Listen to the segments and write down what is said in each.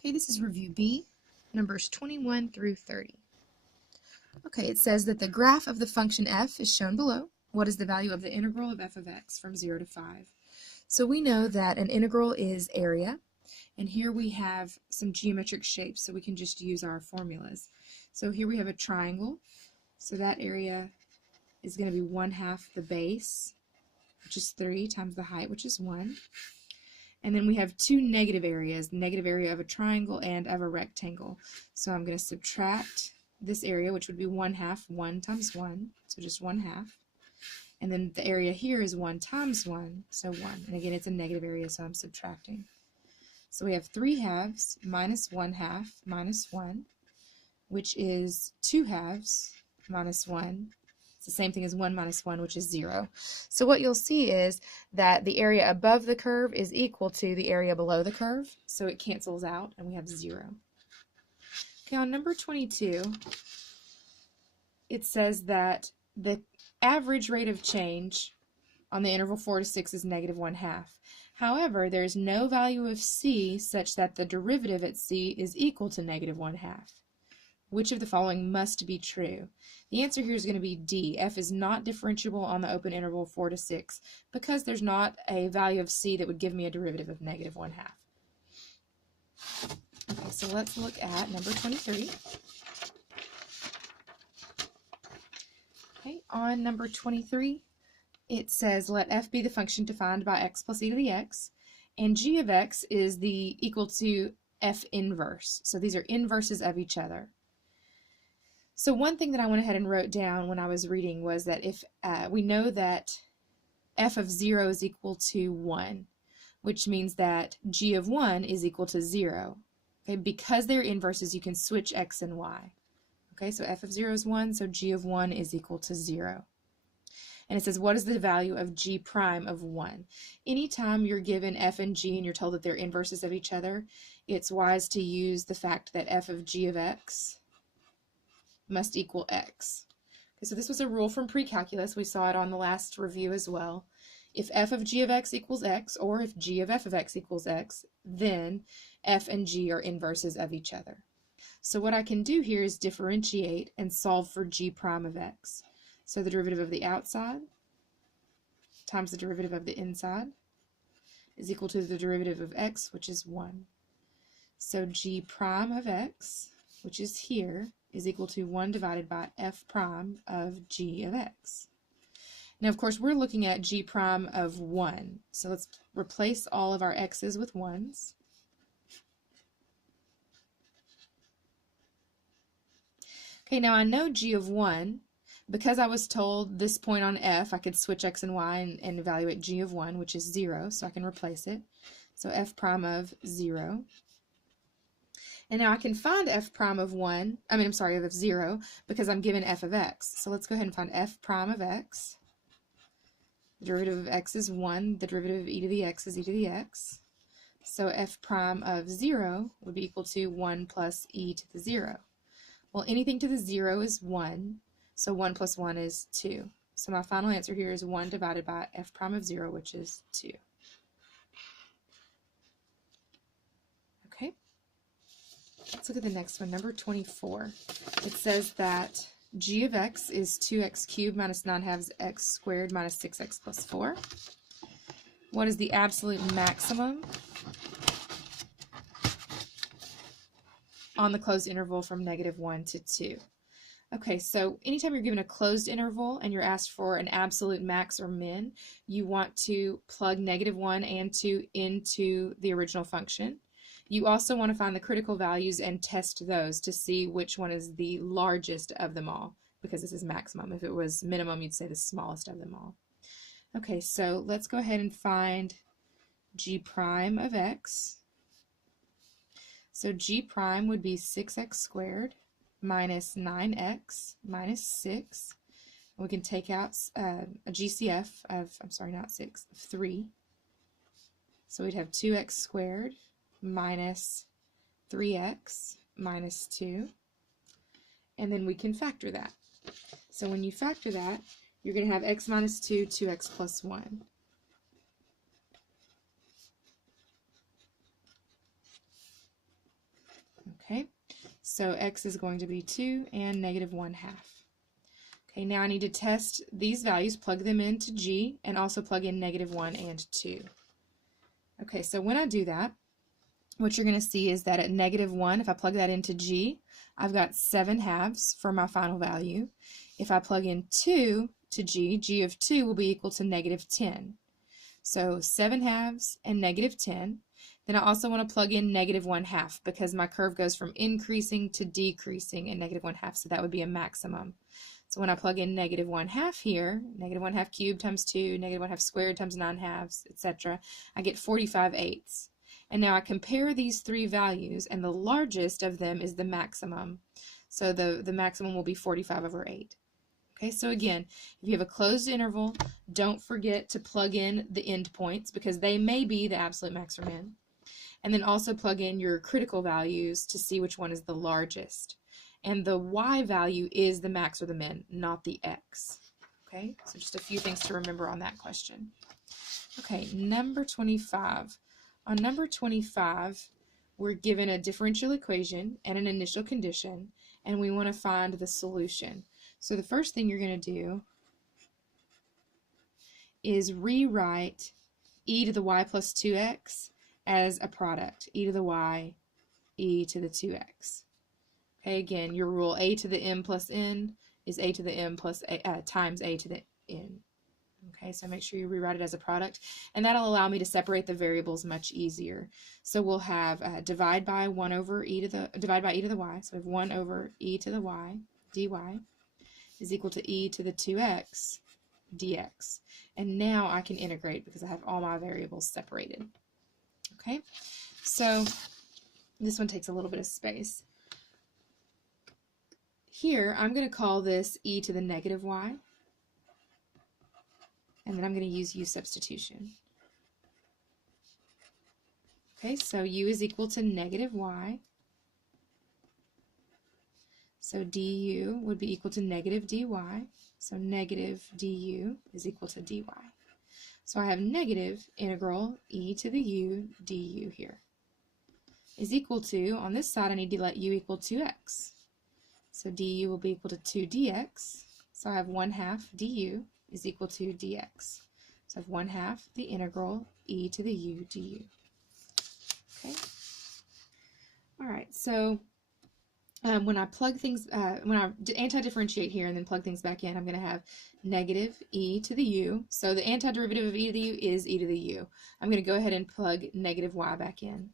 Okay, this is review B, numbers 21 through 30. Okay, it says that the graph of the function f is shown below. What is the value of the integral of f of x from 0 to 5? So we know that an integral is area, and here we have some geometric shapes, so we can just use our formulas. So here we have a triangle, so that area is going to be 1/2 the base, which is 3, times the height, which is 1. And then we have two negative areas, the negative area of a triangle and of a rectangle. So I'm going to subtract this area, which would be 1/2, 1 times 1, so just 1/2. And then the area here is 1 times 1, so 1. And again, it's a negative area, so I'm subtracting. So we have 3/2 minus 1/2 minus 1, which is 2/2 minus 1. It's the same thing as 1 minus 1, which is 0. So what you'll see is that the area above the curve is equal to the area below the curve, so it cancels out, and we have 0. Okay, on number 22, it says that the average rate of change on the interval 4 to 6 is -1/2. However, there is no value of c such that the derivative at c is equal to -1/2. Which of the following must be true? The answer here is going to be D. F is not differentiable on the open interval 4 to 6 because there's not a value of c that would give me a derivative of -1/2. Okay, so let's look at number 23. Okay, on number 23, it says let f be the function defined by x plus e to the x, and g of x is equal to f inverse. So these are inverses of each other. So one thing that I went ahead and wrote down when I was reading was that if we know that f of 0 is equal to 1, which means that g of 1 is equal to 0. Okay, because they're inverses, you can switch x and y. Okay, so f of 0 is 1, so g of 1 is equal to 0. And it says, what is the value of g prime of 1? Anytime you're given f and g and you're told that they're inverses of each other, it's wise to use the fact that f of g of x must equal x. Okay, so this was a rule from pre-calculus. We saw it on the last review as well. If f of g of x equals x, or if g of f of x equals x, then f and g are inverses of each other. So what I can do here is differentiate and solve for g prime of x. So the derivative of the outside times the derivative of the inside is equal to the derivative of x, which is 1. So g prime of x, which is here, is equal to 1 divided by f prime of g of x. Now, of course, we're looking at g prime of 1. So let's replace all of our x's with 1's. Okay, now I know g of 1. Because I was told this point on f, I could switch x and y and evaluate g of 1, which is 0, so I can replace it. So f prime of 0. And now I can find f prime of 0, because I'm given f of x. So let's go ahead and find f prime of x. The derivative of x is 1. The derivative of e to the x is e to the x. So f prime of 0 would be equal to 1 plus e to the 0. Well, anything to the 0 is 1, so 1 plus 1 is 2. So my final answer here is 1 divided by f prime of 0, which is 2. Okay. Let's look at the next one, number 24. It says that g of x is 2x cubed minus 9/2 x squared minus 6x plus 4. What is the absolute maximum on the closed interval from -1 to 2? Okay, so anytime you're given a closed interval and you're asked for an absolute max or min, you want to plug -1 and 2 into the original function. You also want to find the critical values and test those to see which one is the largest of them all, because this is maximum. If it was minimum, you'd say the smallest of them all. Okay, so let's go ahead and find g prime of x. So g prime would be 6x squared minus 9x minus 6. And we can take out a GCF of, of 3. So we'd have 2x squared minus 3x minus 2. And then we can factor that. So when you factor that, you're going to have x minus 2, 2x plus 1. So x is going to be 2 and negative 1/2. Okay, now I need to test these values, plug them into g, and also plug in negative 1 and 2. Okay, so when I do that, what you're going to see is that at negative 1, if I plug that into g, I've got 7/2 for my final value. If I plug in 2 to g of 2 will be equal to negative 10. So 7/2 and negative 10. Then I also want to plug in negative 1/2 because my curve goes from increasing to decreasing in negative 1/2, so that would be a maximum. So when I plug in negative 1/2 here, negative 1/2 cubed times 2, negative 1/2 squared times 9/2, etc., I get 45/8. And now I compare these three values, and the largest of them is the maximum. So the maximum will be 45/8. Okay, so again, if you have a closed interval, don't forget to plug in the endpoints because they may be the absolute max or min. And then also plug in your critical values to see which one is the largest. And the y value is the max or the min, not the x. Okay, so just a few things to remember on that question. Okay, number 25. On number 25, we're given a differential equation and an initial condition, and we want to find the solution. So the first thing you're going to do is rewrite e to the y plus 2x as a product, e to the y, e to the 2x. Okay, again, your rule a to the m plus n is a to the m plus a, times a to the n. Okay, so make sure you rewrite it as a product, and that'll allow me to separate the variables much easier. So we'll have divide by e to the y, so we have 1 over e to the y dy is equal to e to the 2x dx. And now I can integrate because I have all my variables separated. Okay, so this one takes a little bit of space. Here, I'm going to call this e to the negative y, and then I'm going to use u substitution. Okay, so u is equal to negative y, so du would be equal to negative dy, so negative du is equal to dy. So I have negative integral e to the u du here is equal to, on this side I need to let u equal 2x. So du will be equal to 2 dx, so I have 1/2 du is equal to dx. So I have 1/2 the integral e to the u du. Okay. All right, so when I plug things, when I anti-differentiate here and then plug things back in, I'm going to have negative e to the u. So the antiderivative of e to the u is e to the u. I'm going to go ahead and plug negative y back in.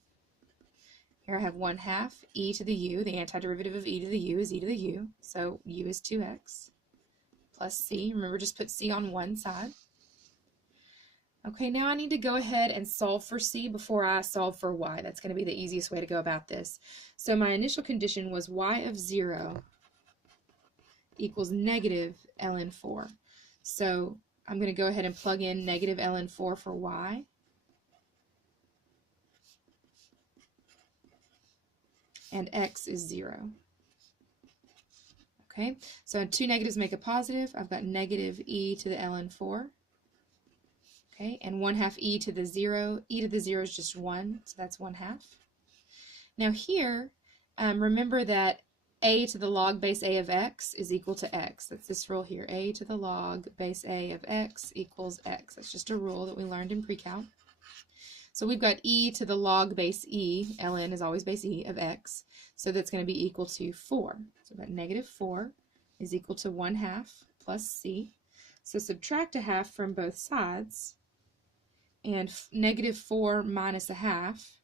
Here I have 1/2 e to the u. The antiderivative of e to the u is e to the u. So u is 2x plus c. Remember, just put c on one side. Okay, now I need to go ahead and solve for c before I solve for y. That's going to be the easiest way to go about this. So my initial condition was y of 0 equals negative ln 4. So I'm going to go ahead and plug in negative ln 4 for y. And x is 0. Okay, so two negatives make a positive. I've got negative e to the ln 4. Okay, and 1/2 e to the 0. E to the 0 is just 1, so that's 1/2. Now here, remember that a to the log base a of x is equal to x. That's this rule here. A to the log base a of x equals x. That's just a rule that we learned in pre-calc. So we've got e to the log base e, ln is always base e, of x. So that's going to be equal to 4. So that negative 4 is equal to 1/2 plus c. So subtract a half from both sides. And negative 4 minus a half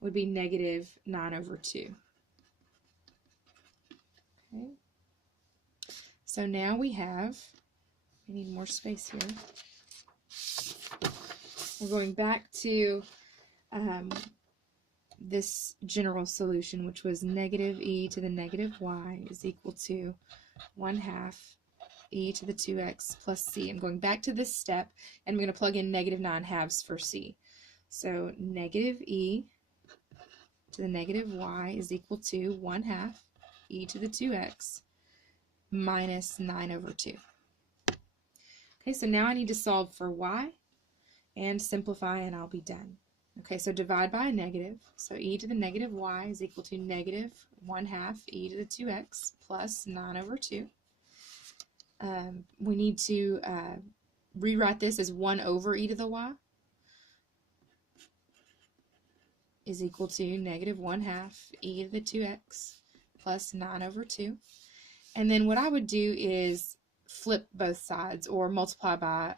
would be negative 9 over 2. Okay. So now we need more space here. We're going back to this general solution, which was negative e to the negative y is equal to 1/2 e to the 2x plus c. I'm going back to this step, and I'm going to plug in negative 9/2 for c. So negative e to the negative y is equal to 1/2 e to the 2x minus 9 over 2. Okay, so now I need to solve for y and simplify, and I'll be done. Okay, so divide by a negative. So e to the negative y is equal to negative 1/2 e to the 2x plus 9/2. We need to rewrite this as 1 over e to the y is equal to negative 1/2 e to the 2x plus 9/2. And then what I would do is flip both sides, or multiply by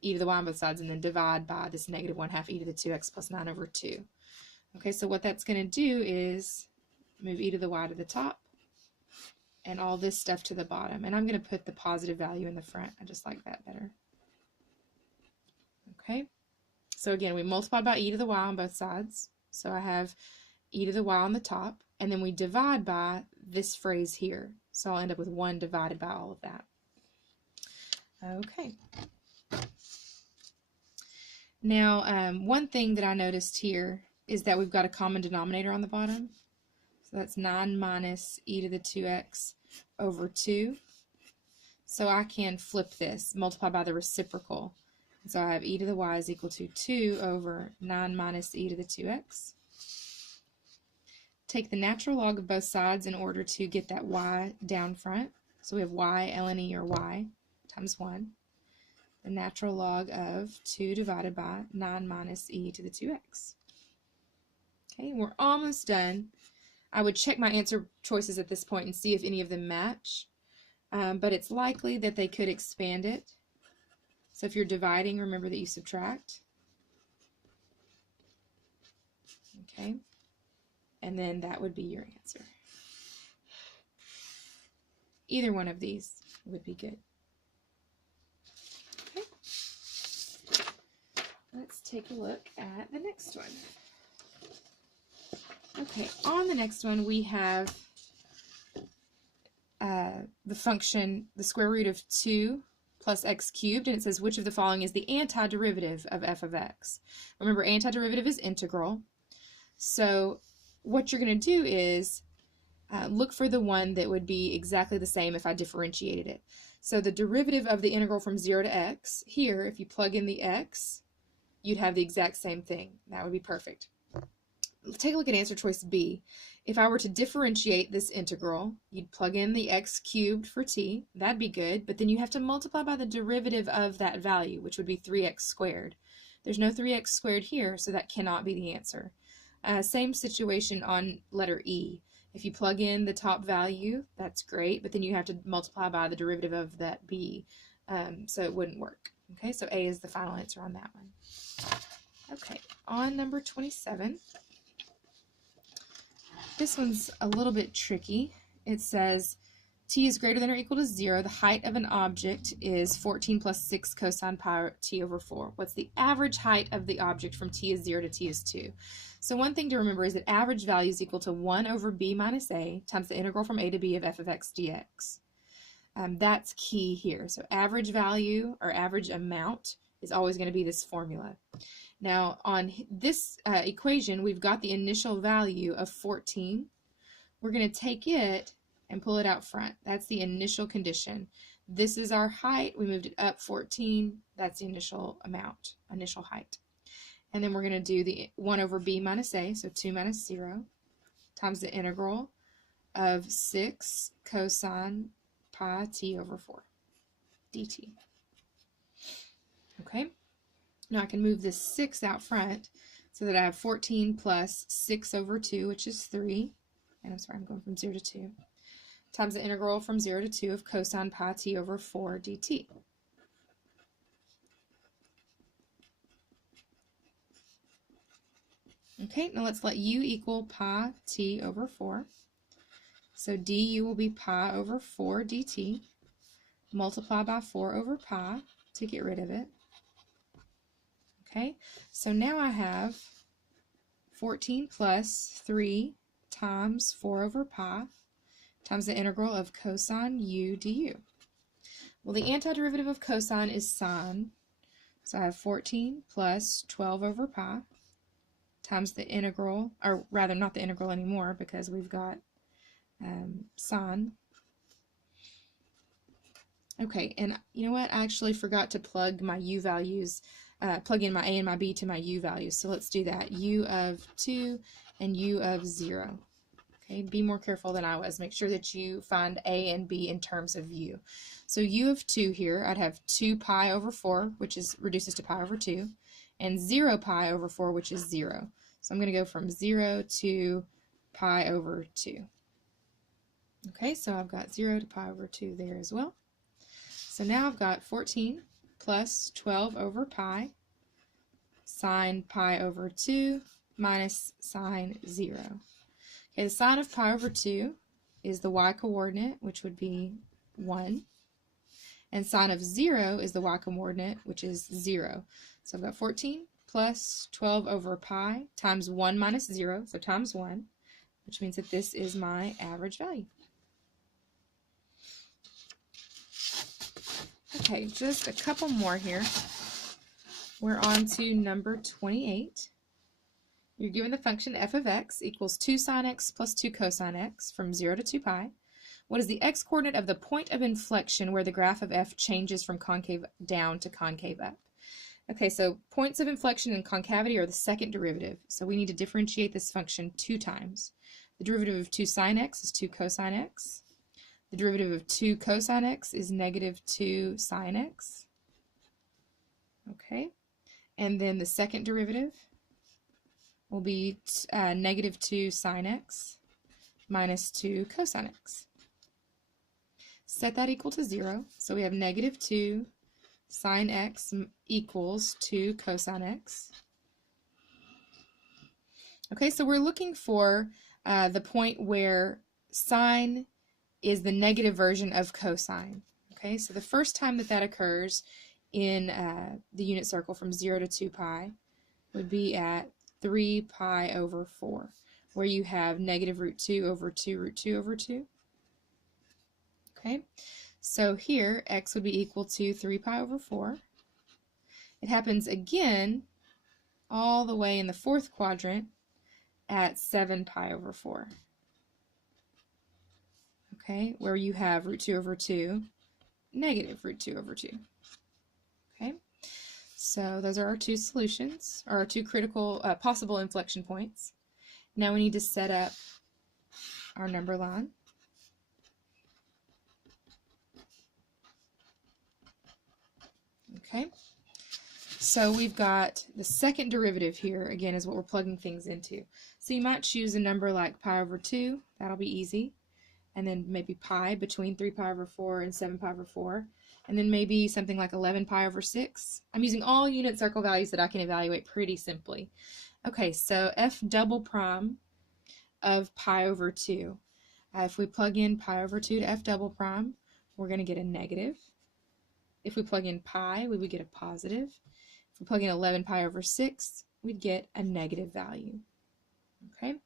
e to the y on both sides, and then divide by this negative 1/2 e to the 2x plus 9/2. Okay, so what that's going to do is move e to the y to the top, and all this stuff to the bottom. And I'm going to put the positive value in the front. I just like that better. Okay, so again, we multiply by e to the y on both sides. So I have e to the y on the top, and then we divide by this phrase here. So I'll end up with 1 divided by all of that. Okay. Now, one thing that I noticed here is that we've got a common denominator on the bottom. So that's 9 minus e to the 2x over 2. So I can flip this, multiply by the reciprocal. So I have e to the y is equal to 2 over 9 minus e to the 2x. Take the natural log of both sides in order to get that y down front. So we have y ln e, or y, times 1. The natural log of 2 divided by 9 minus e to the 2x. Okay, we're almost done. I would check my answer choices at this point and see if any of them match. But it's likely that they could expand it. So if you're dividing, remember that you subtract. Okay, and then that would be your answer. Either one of these would be good. Okay, let's take a look at the next one. Okay, on the next one we have the function, the square root of 2 plus x cubed, and it says which of the following is the antiderivative of f of x. Remember, antiderivative is integral. So what you're going to do is look for the one that would be exactly the same if I differentiated it. So the derivative of the integral from 0 to x, here, if you plug in the x, you'd have the exact same thing. That would be perfect. Take a look at answer choice B. If I were to differentiate this integral, you'd plug in the x cubed for t. That'd be good, but then you have to multiply by the derivative of that value, which would be 3x squared. There's no 3x squared here, so that cannot be the answer. Same situation on letter E. If you plug in the top value, that's great, but then you have to multiply by the derivative of that b, so it wouldn't work. Okay, so A is the final answer on that one. Okay, on number 27. This one's a little bit tricky. It says t is greater than or equal to 0. The height of an object is 14 plus 6 cosine pi t over 4. What's the average height of the object from t is 0 to t is 2? So one thing to remember is that average value is equal to 1 over b minus a times the integral from a to b of f of x dx. That's key here. So average value, or average amount, is always going to be this formula. Now on this equation, we've got the initial value of 14. We're going to take it and pull it out front. That's the initial condition. This is our height. We moved it up 14. That's the initial amount, initial height. And then we're going to do the 1 over b minus a, so 2 minus 0, times the integral of 6 cosine pi t over 4 dt. Okay, now I can move this 6 out front so that I have 14 plus 6 over 2, which is 3, and I'm sorry, I'm going from 0 to 2, times the integral from 0 to 2 of cosine pi t over 4 dt. Okay, now let's let u equal pi t over 4. So du will be pi over 4 dt. Multiply by 4 over pi to get rid of it. Okay, so now I have 14 plus 3 times 4 over pi times the integral of cosine u du. Well, the antiderivative of cosine is sine. So I have 14 plus 12 over pi times the integral, or rather not the integral anymore because we've got sine. Okay, and you know what? I actually forgot to plug my u values plug in my a and my b to my u values. So let's do that. U of 2 and u of 0. Okay, be more careful than I was. Make sure that you find a and b in terms of u. So u of 2 here, I'd have 2 pi over 4, which is reduces to pi over 2, and 0 pi over 4, which is 0. So I'm going to go from 0 to pi over 2. Okay, so I've got 0 to pi over 2 there as well. So now I've got 14 plus 12 over pi sine pi over 2 minus sine 0. Okay, the sine of pi over 2 is the y-coordinate, which would be 1. And sine of 0 is the y-coordinate, which is 0. So I've got 14 plus 12 over pi times 1 minus 0, so times 1, which means that this is my average value. Okay, just a couple more here. We're on to number 28. You're given the function f of x equals 2 sine x plus 2 cosine x from 0 to 2 pi. What is the x-coordinate of the point of inflection where the graph of f changes from concave down to concave up? Okay, so points of inflection and concavity are the second derivative, so we need to differentiate this function 2 times. The derivative of 2 sine x is 2 cosine x. The derivative of 2 cosine x is negative 2 sine x. Okay, and then the second derivative will be negative 2 sine x minus 2 cosine x. Set that equal to 0, so we have negative 2 sine x equals 2 cosine x. Okay, so we're looking for the point where sine is the negative version of cosine. Okay, so the first time that that occurs in the unit circle from 0 to 2 pi would be at 3 pi over 4, where you have negative root 2 over 2 root 2 over 2. Okay, so here x would be equal to 3 pi over 4. It happens again all the way in the fourth quadrant at 7 pi over 4. Okay, where you have root 2 over 2, negative root 2 over 2. Okay, so those are our two solutions, or our two critical possible inflection points. Now we need to set up our number line. Okay, so we've got the second derivative here, again, is what we're plugging things into. So you might choose a number like pi over 2, that'll be easy, and then maybe pi between 3 pi over 4 and 7 pi over 4, and then maybe something like 11 pi over 6. I'm using all unit circle values that I can evaluate pretty simply. Okay, so f double prime of pi over 2. If we plug in pi over 2 to f double prime, we're going to get a negative. If we plug in pi, we would get a positive. If we plug in 11 pi over 6, we'd get a negative value. Okay,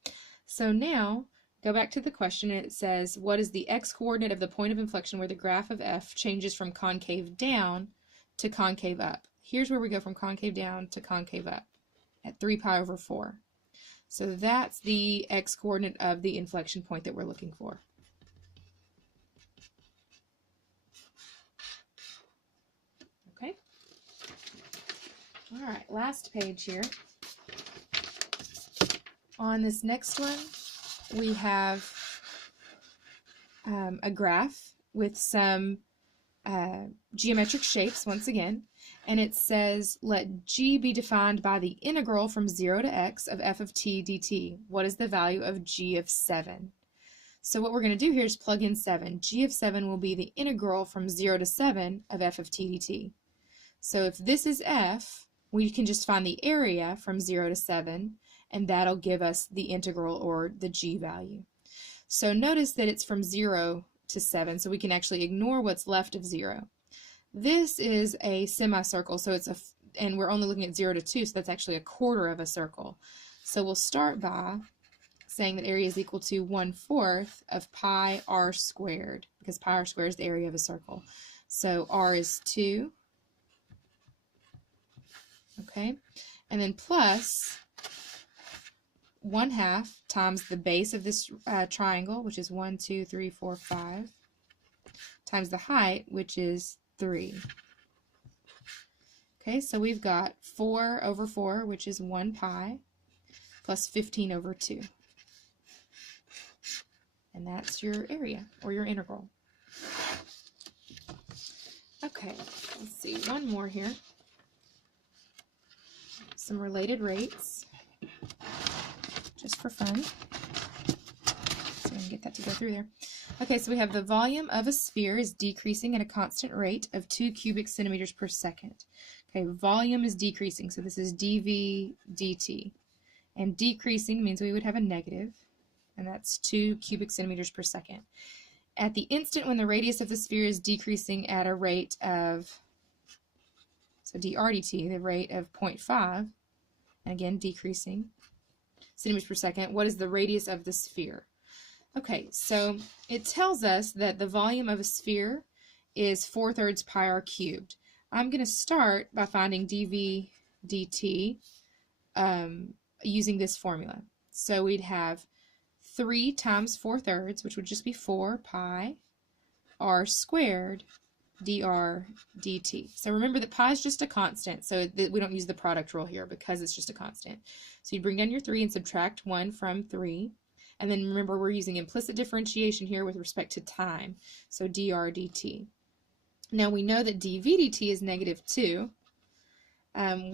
so now go back to the question, and it says, what is the x-coordinate of the point of inflection where the graph of f changes from concave down to concave up? Here's where we go from concave down to concave up, at 3 pi over 4. So that's the x-coordinate of the inflection point that we're looking for. Okay. All right, last page here. On this next one, we have a graph with some geometric shapes once again, and it says let g be defined by the integral from 0 to x of f of t dt. What is the value of g of 7? So what we're going to do here is plug in 7. G of 7 will be the integral from 0 to 7 of f of t dt. So if this is f, we can just find the area from 0 to 7, and that'll give us the integral, or the g value. So notice that it's from 0 to 7, so we can actually ignore what's left of 0. This is a semicircle, so it's and we're only looking at 0 to 2, so that's actually a quarter of a circle. So we'll start by saying that area is equal to 1/4 of pi r squared, because pi r squared is the area of a circle. So r is 2, okay, and then plus 1/2 times the base of this triangle, which is 1, 2, 3, 4, 5, times the height, which is 3. Okay, so we've got 4 over 4, which is 1 pi, plus 15 over 2. And that's your area, or your integral. Okay, let's see, one more here. Some related rates, just for fun. So we can get that to go through there. Okay, so we have the volume of a sphere is decreasing at a constant rate of 2 cubic centimeters per second. Okay, volume is decreasing, so this is dV dt. And decreasing means we would have a negative, and that's 2 cubic centimeters per second. At the instant when the radius of the sphere is decreasing at a rate of, so dr dt, the rate of 0.5, and again decreasing, centimeters per second, what is the radius of the sphere? Okay, so it tells us that the volume of a sphere is 4/3 pi r cubed. I'm going to start by finding dV dt using this formula. So we'd have 3 times 4/3, which would just be 4 pi r squared dr dt. So remember that pi is just a constant, so we don't use the product rule here because it's just a constant. So you bring down your 3 and subtract 1 from 3. And then remember, we're using implicit differentiation here with respect to time, so dr dt. Now we know that dV dt is -2.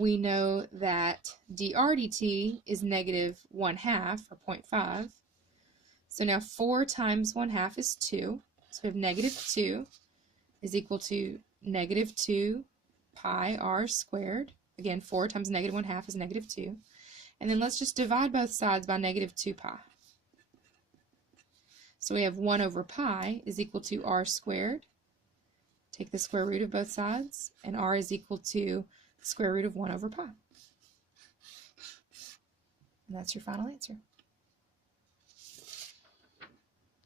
We know that dr dt is -1/2, or 0.5. So now 4 times 1/2 is 2. So we have -2 is equal to -2 pi r squared. Again, 4 times -1/2 is -2. And then let's just divide both sides by -2 pi. So we have 1 over pi is equal to r squared. Take the square root of both sides, and r is equal to the square root of 1 over pi. And that's your final answer.